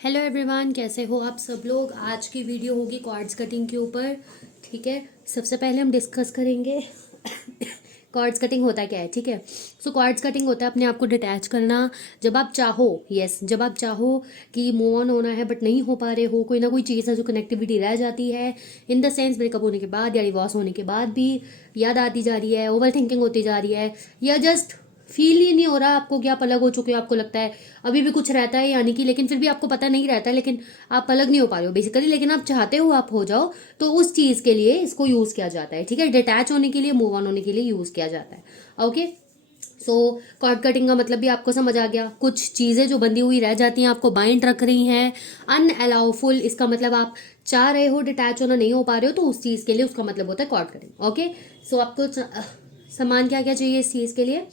Hello everyone, कैसे हो आप सब लोग। आज की वीडियो होगी कॉर्ड्स कटिंग के ऊपर। ठीक है, सबसे पहले हम डिस्कस करेंगे कॉर्ड्स कटिंग होता क्या है। ठीक है, सो कॉर्ड्स कटिंग होता है अपने आप को डिटैच करना। जब आप चाहो, जब आप चाहो कि मूव ऑन होना है बट नहीं हो पा रहे हो, कोई ना कोई चीज़ है जो कनेक्टिविटी रह जाती है। इन द सेंस ब्रेकअप होने के बाद या डिवोर्स होने के बाद भी याद आती जा रही है, ओवर थिंकिंग होती जा रही है, या जस्ट फील ही नहीं हो रहा आपको कि आप अलग हो चुके हो। आपको लगता है अभी भी कुछ रहता है यानी कि, लेकिन फिर भी आपको पता नहीं रहता है, लेकिन आप अलग नहीं हो पा रहे हो बेसिकली, लेकिन आप चाहते हो आप हो जाओ। तो उस चीज के लिए इसको यूज किया जाता है। ठीक है, डिटैच होने के लिए, मूव ऑन होने के लिए यूज किया जाता है। ओके, सो कॉर्ड कटिंग का मतलब भी आपको समझ आ गया। कुछ चीजें जो बंधी हुई रह जाती हैं, आपको बाइंड रख रही हैं, अनअलाउफुल, इसका मतलब आप चाह रहे हो डिटैच होना, नहीं हो पा रहे हो, तो उस चीज के लिए उसका मतलब होता है कॉर्ड कटिंग। ओके, सो आपको सामान क्या क्या चाहिए इस चीज के लिए।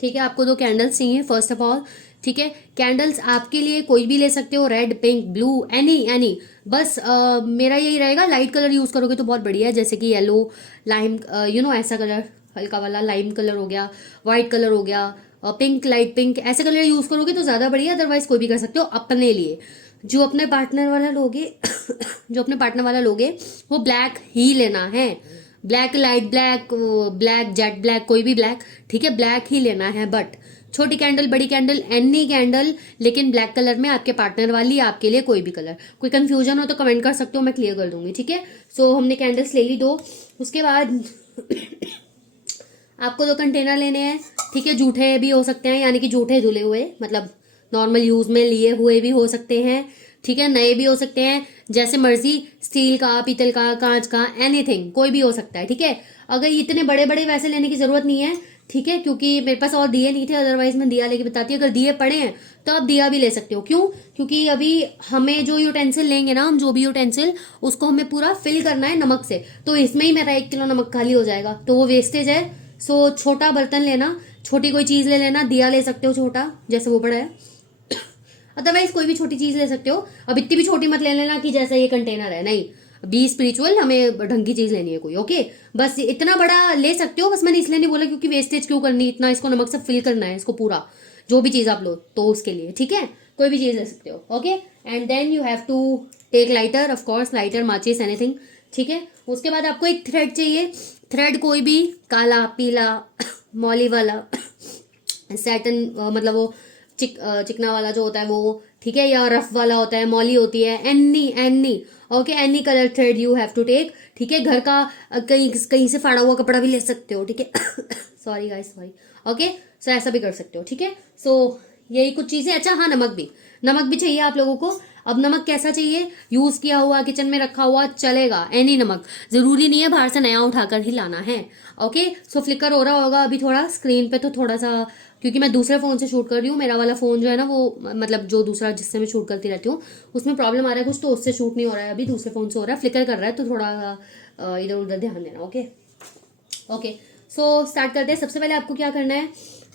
ठीक है, आपको 2 कैंडल्स चाहिए फर्स्ट ऑफ ऑल। ठीक है, कैंडल्स आपके लिए कोई भी ले सकते हो, red, pink, blue, any any. बस मेरा यही रहेगा, लाइट कलर यूज करोगे तो बहुत बढ़िया है, जैसे कि येलो, लाइम, ऐसा कलर, हल्का वाला लाइम कलर हो गया, व्हाइट कलर हो गया, पिंक, लाइट पिंक, ऐसे कलर यूज करोगे तो ज्यादा बढ़िया। अदरवाइज कोई भी कर सकते हो अपने लिए। जो अपने पार्टनर वाला लोगे जो अपने पार्टनर वाला लोगे वो ब्लैक ही लेना है। Black, light black, black, jet black, कोई भी ब्लैक। ठीक है, ब्लैक ही लेना है। बट छोटी कैंडल, बड़ी कैंडल, एनी कैंडल, लेकिन ब्लैक कलर में, आपके पार्टनर वाली, आपके लिए कोई भी कलर। कोई कंफ्यूजन हो तो कमेंट कर सकते हो, मैं क्लियर कर दूंगी। ठीक है, सो हमने कैंडल्स ले ली 2। उसके बाद आपको 2 कंटेनर लेने हैं। ठीक है, जूठे भी हो सकते हैं, यानी कि जूठे धुले हुए, मतलब नॉर्मल यूज में लिए हुए भी हो सकते हैं। ठीक है, नए भी हो सकते हैं, जैसे मर्जी, स्टील का, पीतल का, कांच का, एनीथिंग, कोई भी हो सकता है। ठीक है, अगर इतने बड़े बड़े वैसे लेने की जरूरत नहीं है। ठीक है, क्योंकि मेरे पास और दिए नहीं थे, अदरवाइज मैं दिया लेके बताती। अगर दिए पड़े हैं तो आप दिया भी ले सकते हो। क्यों? क्योंकि अभी हमें जो यूटेंसिल लेंगे ना, हम जो भी यूटेंसिल, उसको हमें पूरा फिल करना है नमक से। तो इसमें ही मेरा 1 किलो नमक खाली हो जाएगा, तो वो वेस्टेज है। सो छोटा बर्तन लेना, छोटी कोई चीज ले लेना, दिया ले सकते हो छोटा, जैसे वो बड़ा है। अदरवाइज कोई भी छोटी चीज ले सकते हो। अब इतनी भी छोटी मत ले लेना कि जैसा ये कंटेनर है, नहीं। बी स्पिरिचुअल, हमें ढंग की चीज लेनी है कोई। ओके, बस इतना बड़ा ले सकते हो। बस मैंने इसलिए नहीं बोला क्योंकि वेस्टेज क्यों करनी इतना, इसको नमक से फिल करना है इसको पूरा, जो भी चीज आप लो तो उसके लिए। ठीक है, कोई भी चीज ले सकते हो। Okay, and then you have to take lighter, of course, lighter, माचिस, एनीथिंग। ठीक है, उसके बाद आपको एक थ्रेड चाहिए। थ्रेड कोई भी, काला, पीला, मॉली वाला, सैटन, मतलब वो चिकना वाला जो होता है वो। ठीक है, या रफ वाला होता है, मॉली होती है, any any. Okay, any colour thread you have to take. ठीक है, घर का कहीं कहीं से फाड़ा हुआ कपड़ा भी ले सकते हो। ठीक है, सॉरी गाइस, सॉरी। ओके, सो ऐसा भी कर सकते हो। ठीक है, सो यही कुछ चीजें। अच्छा हाँ, नमक भी चाहिए आप लोगों को। अब नमक कैसा चाहिए? यूज किया हुआ, किचन में रखा हुआ चलेगा, एनी नमक, जरूरी नहीं है बाहर से नया उठाकर ही लाना है। ओके, सो फ्लिकर हो रहा होगा अभी थोड़ा स्क्रीन पे, तो थोड़ा सा, क्योंकि मैं दूसरे फोन से शूट कर रही हूँ। मेरा वाला फोन जो है ना, वो मतलब जो दूसरा जिससे मैं शूट करती रहती हूँ, उसमें प्रॉब्लम आ रहा है कुछ, तो उससे शूट नहीं हो रहा है अभी, दूसरे फोन से हो रहा है, फ्लिकर कर रहा है, तो थोड़ा इधर उधर ध्यान देना। ओके ओके, सो स्टार्ट करते हैं। सबसे पहले आपको क्या करना है,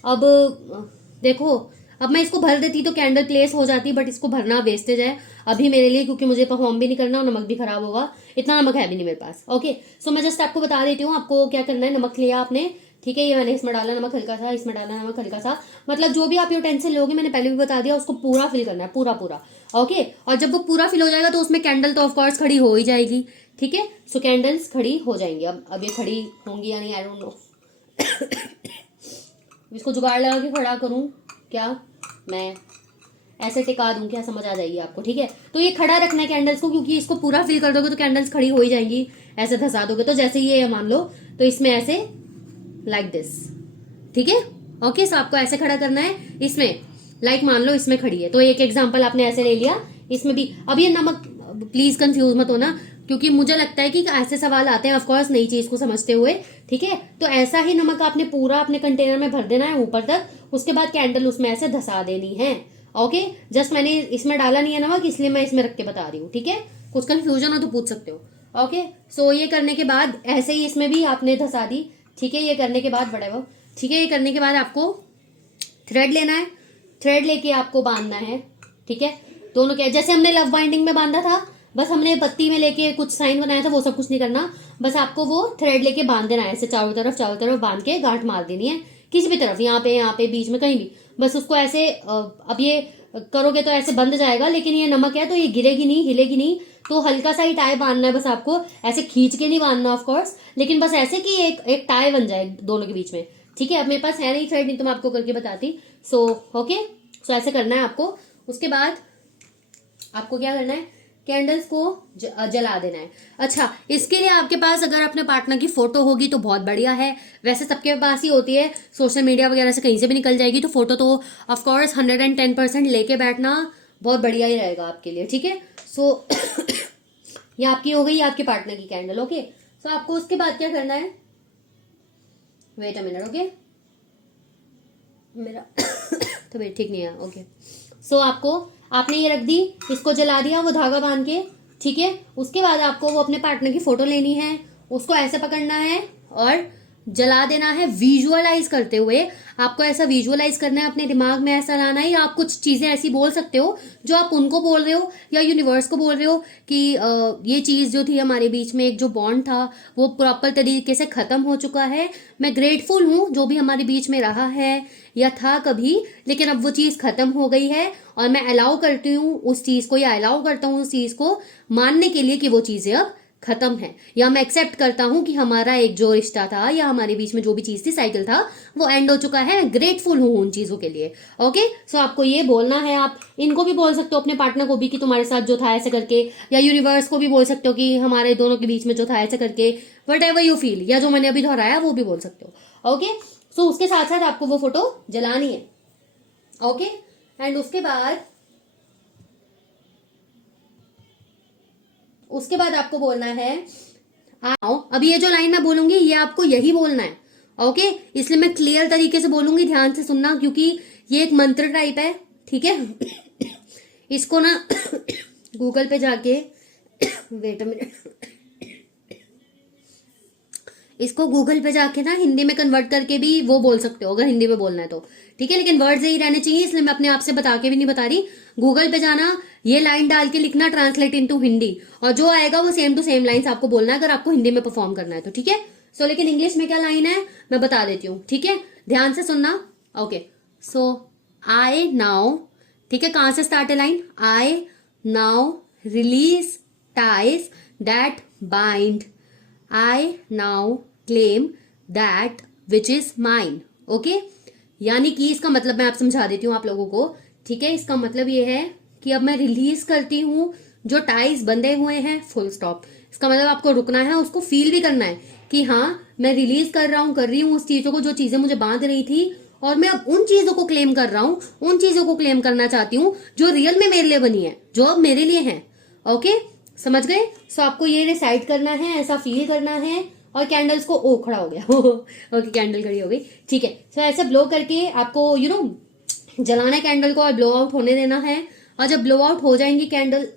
अब देखो, अब मैं इसको भर देती तो कैंडल प्लेस हो जाती, बट इसको भरना वेस्टेज है अभी मेरे लिए, क्योंकि मुझे परफॉर्म भी नहीं करना और नमक भी खराब होगा। इतना नमक है भी नहीं मेरे पास। ओके, सो मैं जस्ट आपको बता देती हूँ आपको क्या करना है। नमक लिया आपने, ठीक है, ये मैंने इसमें डाला नमक हल्का सा, इसमें डाला नमक हल्का सा, मतलब जो भी आप यूटेंसिल लोगे, मैंने पहले भी बता दिया, उसको पूरा फिल करना है, पूरा पूरा। ओके, और जब वो पूरा फिल हो जाएगा तो उसमें कैंडल तो ऑफकोर्स खड़ी हो ही जाएगी। ठीक है, सो कैंडल्स खड़ी हो जाएंगी। अब ये खड़ी होंगी या नहीं, आई डोंट नो। इसको जुगाड़ लगा के खड़ा करूं क्या, मैं ऐसे टिका दूं क्या, समझ आ जाएगी आपको। ठीक है, तो ये खड़ा रखना है कैंडल्स को, क्योंकि इसको पूरा फिल कर दोगे तो कैंडल्स खड़ी हो ही जाएंगी। ऐसे धसा दोगे तो, जैसे ये मान लो, तो इसमें ऐसे लाइक दिस। ठीक है, ओके, सो आपको ऐसे खड़ा करना है इसमें, लाइक मान लो इसमें खड़ी है, तो एक एग्जांपल आपने ऐसे ले लिया, इसमें भी। अब ये नमक, प्लीज कंफ्यूज मत होना, क्योंकि मुझे लगता है कि ऐसे सवाल आते हैं ऑफकोर्स नई चीज को समझते हुए। ठीक है, तो ऐसा ही नमक आपने पूरा अपने कंटेनर में भर देना है ऊपर तक। उसके बाद कैंडल उसमें ऐसे धसा देनी है। ओके, जस्ट मैंने इसमें डाला नहीं है नमक, इसलिए मैं इसमें रख के बता रही हूँ। ठीक है, कुछ कंफ्यूजन हो तो पूछ सकते हो। ओके, सो ये करने के बाद ऐसे ही इसमें भी आपने धसा दी। ठीक है, ये करने के बाद बड़े वो, ठीक है, ये करने के बाद आपको थ्रेड लेना है। थ्रेड लेके आपको बांधना है। ठीक है, दोनों क्या, जैसे हमने लव बाइंडिंग में बांधा था, बस हमने पत्ती में लेके कुछ साइन बनाया था, वो सब कुछ नहीं करना। बस आपको वो थ्रेड लेके बांध देना है, ऐसे चारों तरफ बांध के गांठ मार देनी है, किसी भी तरफ, यहाँ पे बीच में, कहीं भी। बस उसको ऐसे, अब ये करोगे तो ऐसे बंद जाएगा, लेकिन ये नमक है तो ये गिरेगी नहीं, हिलेगी नहीं। तो हल्का सा ही टाई बांधना है बस आपको, ऐसे खींच के नहीं बांधना ऑफ कोर्स, लेकिन बस ऐसे कि एक एक टाई बन जाए दोनों के बीच में। ठीक है, अब मेरे पास है नहीं थ्रेड, नहीं तो मैं आपको करके बताती। सो ओके, सो ऐसे करना है आपको। उसके बाद आपको क्या करना है, कैंडल्स को जला देना है। अच्छा, इसके लिए आपके पास अगर अपने पार्टनर की फोटो होगी तो बहुत बढ़िया है, वैसे सबके पास ही होती है, सोशल मीडिया वगैरह से कहीं से भी निकल जाएगी, तो फोटो तो ऑफ कोर्स 110% लेके बैठना बहुत बढ़िया ही रहेगा आपके लिए। ठीक है, सो ये आपकी हो गई आपके पार्टनर की कैंडल। ओके, सो आपको उसके बाद क्या करना है, वेट अ मिनट। ओके, मेरा तबीयत ठीक नहीं है। ओके, सो आपने ये रख दी, इसको जला दिया वो धागा बांध के। ठीक है, उसके बाद आपको वो अपने पार्टनर की फोटो लेनी है, उसको ऐसे पकड़ना है और जला देना है, विजुअलाइज करते हुए। आपको ऐसा विजुअलाइज करना है, अपने दिमाग में ऐसा लाना है, या आप कुछ चीजें ऐसी बोल सकते हो जो आप उनको बोल रहे हो या यूनिवर्स को बोल रहे हो कि ये चीज जो थी हमारे बीच में, एक जो बॉन्ड था वो प्रॉपर तरीके से खत्म हो चुका है। मैं ग्रेटफुल हूँ जो भी हमारे बीच में रहा है या था कभी, लेकिन अब वो चीज खत्म हो गई है, और मैं अलाउ करती हूँ उस चीज को, या अलाउ करता हूँ उस चीज को मानने के लिए कि वो चीजें अब खत्म है, या मैं एक्सेप्ट करता हूं कि हमारा एक जो रिश्ता था या हमारे बीच में जो भी चीज थी, साइकिल था, वो एंड हो चुका है। ग्रेटफुल हूं उन चीजों के लिए। ओके, सो आपको ये बोलना है। आप इनको भी बोल सकते हो, अपने पार्टनर को भी, कि तुम्हारे साथ जो था ऐसे करके, या यूनिवर्स को भी बोल सकते हो कि हमारे दोनों के बीच में जो था ऐसे करके, वट एवर यू फील, या जो मैंने अभी दोहराया वो भी बोल सकते हो। ओके, सो उसके साथ साथ आपको वो फोटो जलानी है। ओके, एंड उसके बाद आपको बोलना है, आओ, अब ये जो लाइन मैं बोलूंगी ये आपको यही बोलना है। ओके, इसलिए मैं क्लियर तरीके से बोलूंगी, ध्यान से सुनना, क्योंकि ये एक मंत्र टाइप है। ठीक है, इसको ना गूगल पे जाके वेट अ मिनट, इसको गूगल पे जाके ना हिंदी में कन्वर्ट करके भी वो बोल सकते हो, अगर हिंदी में बोलना है तो। ठीक है, लेकिन वर्ड्स यही रहने चाहिए, इसलिए मैं अपने आप से बता के भी नहीं बता रही। गूगल पे जाना, ये लाइन डाल के लिखना ट्रांसलेट इनटू हिंदी, और जो आएगा वो सेम टू सेम लाइंस आपको बोलना है, अगर आपको हिंदी में परफॉर्म करना है तो। ठीक है, सो लेकिन इंग्लिश में क्या लाइन है मैं बता देती हूँ। ठीक है, ध्यान से सुनना। ओके, सो आई नाउ, ठीक है, कहां से स्टार्ट है line, I now release ties that bind, I now claim that which is mine. Okay, यानी कि इसका मतलब मैं आप समझा देती हूँ आप लोगों को। ठीक है, इसका मतलब ये है कि अब मैं रिलीज करती हूँ जो टाइज बंधे हुए हैं, फुल स्टॉप। इसका मतलब आपको रुकना है, उसको फील भी करना है कि हाँ मैं रिलीज कर रही हूँ उस चीजों को, जो चीजें मुझे बांध रही थी, और मैं अब उन चीजों को क्लेम कर रहा हूँ, उन चीजों को क्लेम करना चाहती हूँ जो रियल में मेरे लिए बनी है, जो अब मेरे लिए है। ओके, समझ गए? सो आपको ये रिसाइट करना है, ऐसा फील करना है, और कैंडल्स को, ओ खड़ा हो गया ओके, कैंडल खड़ी हो गई। ठीक है, सो ऐसे ब्लो करके आपको जलाना है कैंडल को, और ब्लो आउट होने देना है। और जब ब्लो आउट हो जाएंगी कैंडल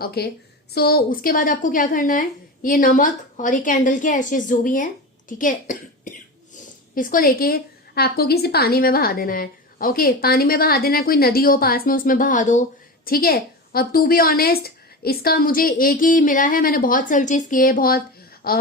ओके, सो उसके बाद आपको क्या करना है, ये नमक और ये कैंडल के एशेस जो भी है, ठीक है इसको लेके आपको किसी पानी में बहा देना है। ओके, पानी में बहा देना है, कोई नदी हो पास में उसमें बहा दो। ठीक है, और टू बी ऑनेस्ट इसका मुझे एक ही मिला है, मैंने बहुत सर्चेस किए, बहुत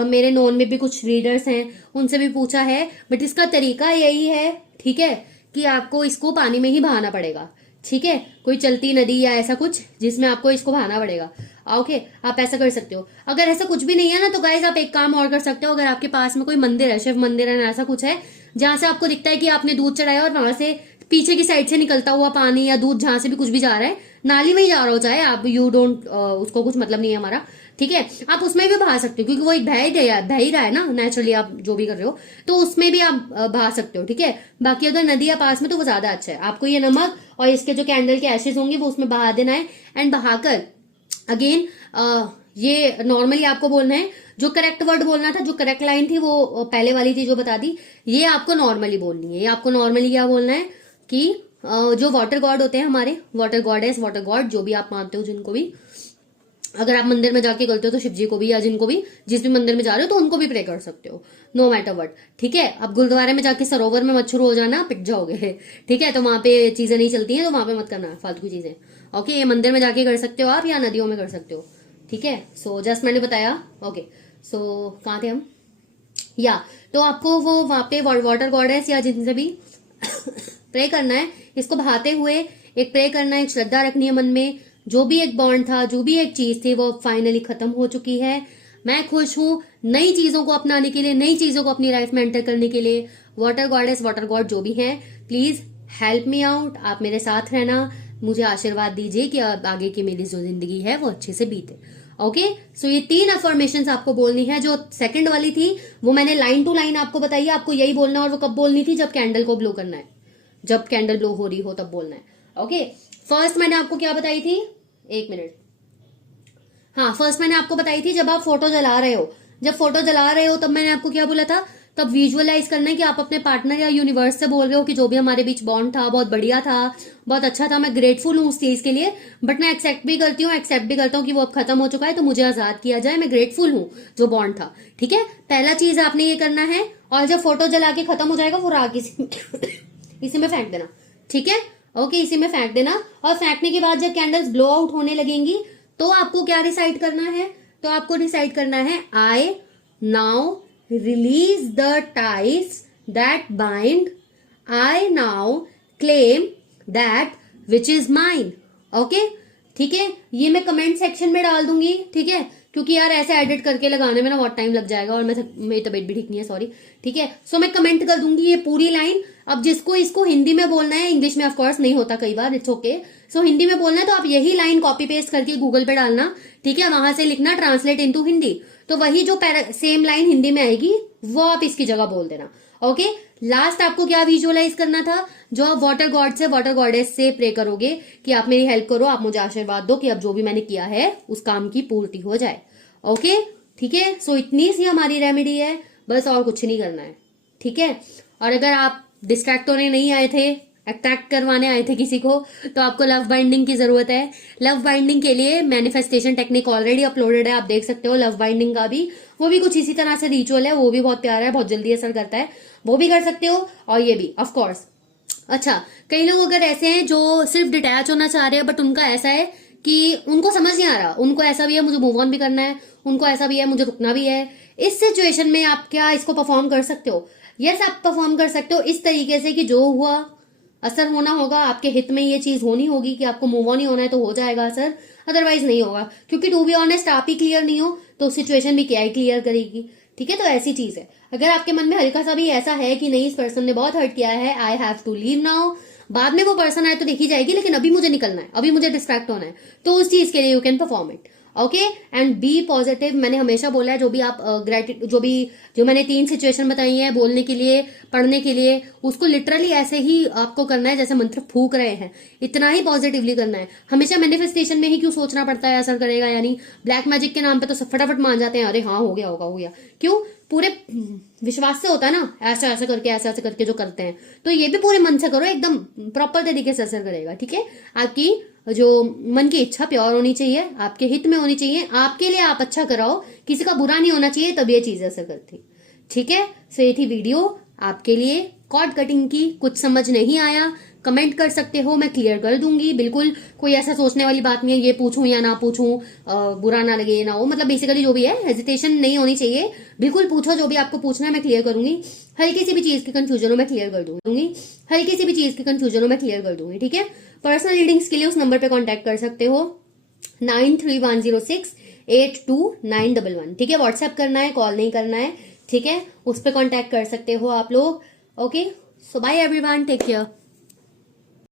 मेरे नोन में भी कुछ रीडर्स हैं उनसे भी पूछा है, बट इसका तरीका यही है, ठीक है, कि आपको इसको पानी में ही बहाना पड़ेगा। ठीक है, कोई चलती नदी या ऐसा कुछ जिसमें आपको इसको बहाना पड़ेगा। ओके, आप ऐसा कर सकते हो। अगर ऐसा कुछ भी नहीं है ना, तो गाइज आप एक काम और कर सकते हो, अगर आपके पास में कोई मंदिर है, शिव मंदिर है, ऐसा कुछ है जहां से आपको दिखता है कि आपने दूध चढ़ाया और वहां से पीछे की साइड से निकलता हुआ पानी या दूध, जहां से भी कुछ भी जा रहा है, नाली में ही जा रहा हो चाहे, आप यू डोंट उसको कुछ मतलब नहीं है हमारा, ठीक है, आप उसमें भी बहा सकते हो, क्योंकि वो एक बह ही रहा है ना नेचुरली, आप जो भी कर रहे हो, तो उसमें भी आप बहा सकते हो। ठीक है, बाकी अगर नदी या पास में तो वो ज्यादा अच्छा है। आपको ये नमक और इसके जो कैंडल के एशेज होंगे वो उसमें बहा देना है, एंड बहाकर अगेन ये नॉर्मली आपको बोलना है, जो करेक्ट वर्ड बोलना था, जो करेक्ट लाइन थी वो पहले वाली थी जो बता दी, ये आपको नॉर्मली बोलनी है। ये आपको नॉर्मली क्या बोलना है कि जो वाटर गॉड होते हैं हमारे, वाटर गॉडेस, वाटर गॉड, जो भी आप मानते हो, जिनको भी, अगर आप मंदिर में जाके करते हो तो शिव जी को भी, या जिनको भी, जिस भी मंदिर में जा रहे हो तो उनको भी प्रे कर सकते हो, नो मैटर वट। ठीक है, अब गुरुद्वारे में जाके सरोवर में मत शुरू हो जाना, पिट जाओगे। ठीक है, तो वहां पे चीजें नहीं चलती हैं, तो वहां पे मत करना फालतू की चीजें। ओके, ये मंदिर में जाके कर सकते हो आप, या नदियों में कर सकते हो। ठीक है, सो जस्ट मैंने बताया। ओके, सो कहाँ थे हम, या तो आपको वो वहां पे वाटर गॉडेस या जिनसे भी प्रे करना है, इसको बहाते हुए एक प्रे करना है, एक श्रद्धा रखनी है मन में। जो भी एक बॉन्ड था, जो भी एक चीज थी, वो फाइनली खत्म हो चुकी है। मैं खुश हूं नई चीजों को अपनाने के लिए, नई चीजों को अपनी लाइफ में एंटर करने के लिए। वाटर गॉडेस, वाटर गॉड जो भी है, प्लीज हेल्प मी आउट। आप मेरे साथ रहना, मुझे आशीर्वाद दीजिए कि आगे की मेरी जो जिंदगी है वो अच्छे से बीते। ओके, सो ये 3 अफर्मेशंस आपको बोलनी है। जो सेकंड वाली थी वो मैंने लाइन टू लाइन आपको बताई है, आपको यही बोलना है। और वो कब बोलनी थी? जब कैंडल को ब्लो करना है, जब कैंडल ब्लो हो रही हो तब बोलना है। ओके, फर्स्ट मैंने आपको क्या बताई थी? एक मिनट। हाँ, फर्स्ट मैंने आपको बताई थी जब आप फोटो जला रहे हो। जब फोटो जला रहे हो तब मैंने आपको क्या बोला था? तब विजुअलाइज करना है कि आप अपने पार्टनर या यूनिवर्स से बोल रहे हो कि जो भी हमारे बीच बॉन्ड था बहुत बढ़िया था, बहुत अच्छा था, मैं ग्रेटफुल हूँ उस चीज के लिए, बट मैं एक्सेप्ट भी करती हूँ कि वो अब खत्म हो चुका है, तो मुझे आजाद किया जाए, मैं ग्रेटफुल हूँ जो बॉन्ड था। ठीक है, पहला चीज आपने ये करना है। और जब फोटो जला के खत्म हो जाएगा वो राख इसी में फेंक देना। ठीक है, ओके, इसी में फेंक देना। और फेंकने के बाद जब कैंडल्स ब्लो आउट होने लगेंगी तो आपको क्या डिसाइड करना है? तो आपको डिसाइड करना है, I now release the ties that bind. I now claim that which is mine. Okay? ठीक है, ये मैं कमेंट सेक्शन में डाल दूंगी। ठीक है, क्योंकि यार ऐसे एडिट करके लगाने में ना बहुत टाइम लग जाएगा और मेरी तबीयत भी ठीक नहीं है, सॉरी। ठीक है, सो मैं कमेंट कर दूंगी ये पूरी लाइन। अब जिसको इसको हिंदी में बोलना है, इंग्लिश में ऑफकोर्स नहीं होता कई बार, इट्स ओके। सो हिंदी में बोलना है तो आप यही लाइन कॉपी पेस्ट करके गूगल पे डालना। ठीक है, वहां से लिखना ट्रांसलेट इनटू हिंदी, तो वही जो सेम लाइन हिंदी में आएगी वो आप इसकी जगह बोल देना। ओके, लास्ट आपको क्या विजुअलाइज करना था? जो आप वाटर गॉड से, वाटर गॉडेस से प्रे करोगे कि आप मेरी हेल्प करो, आप मुझे आशीर्वाद दो कि अब जो भी मैंने किया है उस काम की पूर्ति हो जाए। ओके, ठीक है, सो इतनी सी हमारी रेमेडी है, बस और कुछ नहीं करना है। ठीक है, और अगर आप डिस्ट्रैक्ट होने नहीं आए थे, अट्रैक्ट करवाने आए थे किसी को, तो आपको लव बाइंडिंग की जरूरत है। लव बाइंडिंग के लिए मैनिफेस्टेशन टेक्निक ऑलरेडी अपलोडेड है, आप देख सकते हो। लव बाइंडिंग का भी वो भी कुछ इसी तरह से रिचुअल है, वो भी बहुत प्यारा है, बहुत जल्दी असर करता है, वो भी कर सकते हो। और ये भी ऑफ कोर्स। अच्छा, कई लोग अगर ऐसे हैं जो सिर्फ डिटैच होना चाह रहे हैं, बट उनका ऐसा है कि उनको समझ नहीं आ रहा, उनको ऐसा भी है मुझे मूव ऑन भी करना है, उनको ऐसा भी है मुझे रुकना भी है। इस सिचुएशन में आप क्या इसको परफॉर्म कर सकते हो? यस, आप परफॉर्म कर सकते हो इस तरीके से कि जो हुआ असर होना होगा, आपके हित में ये चीज होनी होगी कि आपको मूव ऑन ही होना है तो हो जाएगा असर, अदरवाइज नहीं होगा। क्योंकि टू बी ऑनेस्ट, आप ही क्लियर नहीं हो तो सिचुएशन भी क्या ही क्लियर करेगी। ठीक है, तो ऐसी चीज है। अगर आपके मन में हल्का सा भी ऐसा है कि नहीं, इस पर्सन ने बहुत हर्ट किया है, I have to leave now, बाद में वो पर्सन आए तो देखी जाएगी, लेकिन अभी मुझे निकलना है, अभी मुझे डिस्ट्रैक्ट होना है, तो उस चीज के लिए you can perform it. Okay, and be positive. मैंने हमेशा बोला है, जो भी आप जो मैंने 3 सिचुएशन बताई हैं बोलने के लिए, पढ़ने के लिए, उसको लिटरली ऐसे ही आपको करना है जैसे मंत्र फूक रहे हैं, इतना ही पॉजिटिवली करना है। हमेशा मैनिफेस्टेशन में ही क्यों सोचना पड़ता है असर करेगा, यानी ब्लैक मैजिक के नाम पे तो सब फटाफट मान जाते हैं, अरे हाँ हो गया होगा, हो गया। क्यों? पूरे विश्वास से होता है ना, ऐसा ऐसा करके, ऐसा ऐसा करके जो करते हैं। तो ये भी पूरे मन से करो, एकदम प्रॉपर तरीके से असर करेगा। ठीक है, आपकी जो मन की इच्छा प्योर होनी चाहिए, आपके हित में होनी चाहिए, आपके लिए आप अच्छा कराओ, किसी का बुरा नहीं होना चाहिए, तब ये चीजें असर करती। ठीक है, सो ये थी वीडियो आपके लिए कॉर्ड कटिंग की। कुछ समझ नहीं आया कमेंट कर सकते हो, मैं क्लियर कर दूंगी। बिल्कुल कोई ऐसा सोचने वाली बात नहीं है, ये पूछूं या ना पूछूं, बुरा ना लगे ना हो, मतलब बेसिकली जो भी है हेजिटेशन नहीं होनी चाहिए। बिल्कुल पूछो, जो भी आपको पूछना है मैं क्लियर करूंगी। हल्की सी भी चीज की कंफ्यूजन हो मैं क्लियर कर दूंगी, हल्की सी भी चीज की कंफ्यूजन हो मैं क्लियर कर दूंगी। ठीक है, पर्सनल रीडिंग्स के लिए उस नंबर पे कांटेक्ट कर सकते हो, 9310682911। ठीक है, व्हाट्सएप करना है, कॉल नहीं करना है। ठीक है, उस पर कांटेक्ट कर सकते हो आप लोग। ओके, सो बाय एवरीवन, टेक केयर।